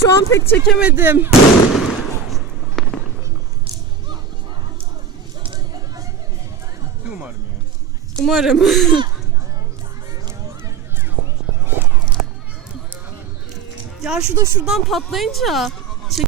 şu an pek çekemedim. Umarım yani. Umarım. Ya şu da şuradan patlayınca